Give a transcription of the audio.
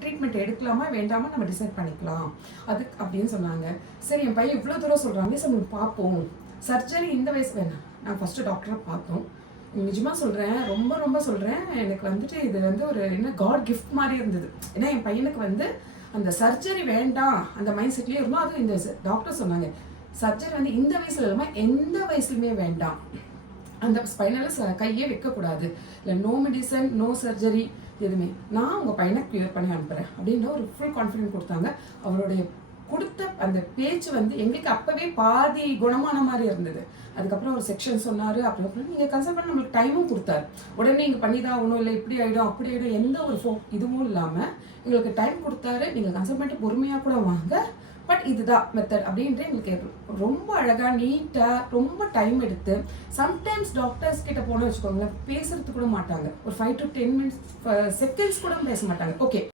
Treatment எடுக்கலாமா வேண்டாமா நம்ம டிசைட் பண்ணிக்கலாம் அது அப்படின்னு சொன்னாங்க. சரி என் பையன் இவ்வளோ தூரம் சொல்கிறாங்க, சார் நம்ம பார்ப்போம், சர்ஜரி இந்த வயசு வேணாம். நான் ஃபஸ்ட்டு டாக்டரை பார்த்தோம். நிஜமாக சொல்கிறேன், ரொம்ப ரொம்ப சொல்கிறேன், எனக்கு வந்துட்டு இது வந்து ஒரு என்ன காட் கிஃப்ட் மாதிரி இருந்தது. ஏன்னா என் பையனுக்கு வந்து அந்த சர்ஜரி வேண்டாம் அந்த மைண்ட் செட்லேயே இருந்தோம். அதுவும் இந்த டாக்டர் சொன்னாங்க சர்ஜரி வந்து இந்த வயசுல இல்லாமல் எந்த வயசுலையுமே வேண்டாம், அந்த ஸ்பைனலில் கையே வைக்கக்கூடாது, இல்லை நோ மெடிசன் நோ சர்ஜரி எதுவுமே, நான் உங்கள் பையனை க்யூர் பண்ணி அனுப்புகிறேன் அப்படின்ற ஒரு ஃபுல் கான்ஃபிடென்ட் கொடுத்தாங்க. அவருடைய கொடுத்த அந்த பேச்சு வந்து எங்களுக்கு அப்போவே பாதி குணமான மாதிரி இருந்தது. அதுக்கப்புறம் ஒரு செக்ஷன் சொன்னார். அப்புறம் நீங்கள் கன்சல்ட் பண்ண நம்மளுக்கு டைமும் கொடுத்தாரு. உடனே நீங்கள் பண்ணி தான் ஆகணும், இல்லை இப்படி ஆகிடும் அப்படி ஆகிடும் எந்த ஒரு இதுவும் இல்லாமல் எங்களுக்கு டைம் கொடுத்தாரு. நீங்கள் கன்சல்ட் பண்ணிட்டு பொறுமையாக கூட வாங்க, பட் இதுதான் மெத்தட் அப்படின்ட்டு எங்களுக்கு ரொம்ப அழகாக நீட்டாக ரொம்ப டைம் எடுத்து. சம்டைம்ஸ் டாக்டர்ஸ் கிட்ட போன வச்சுக்கோங்களேன், பேசுறது கூட மாட்டாங்க, ஒரு 5 to 10 minutes செகண்ட்ஸ் கூட பேச மாட்டாங்க. ஓகே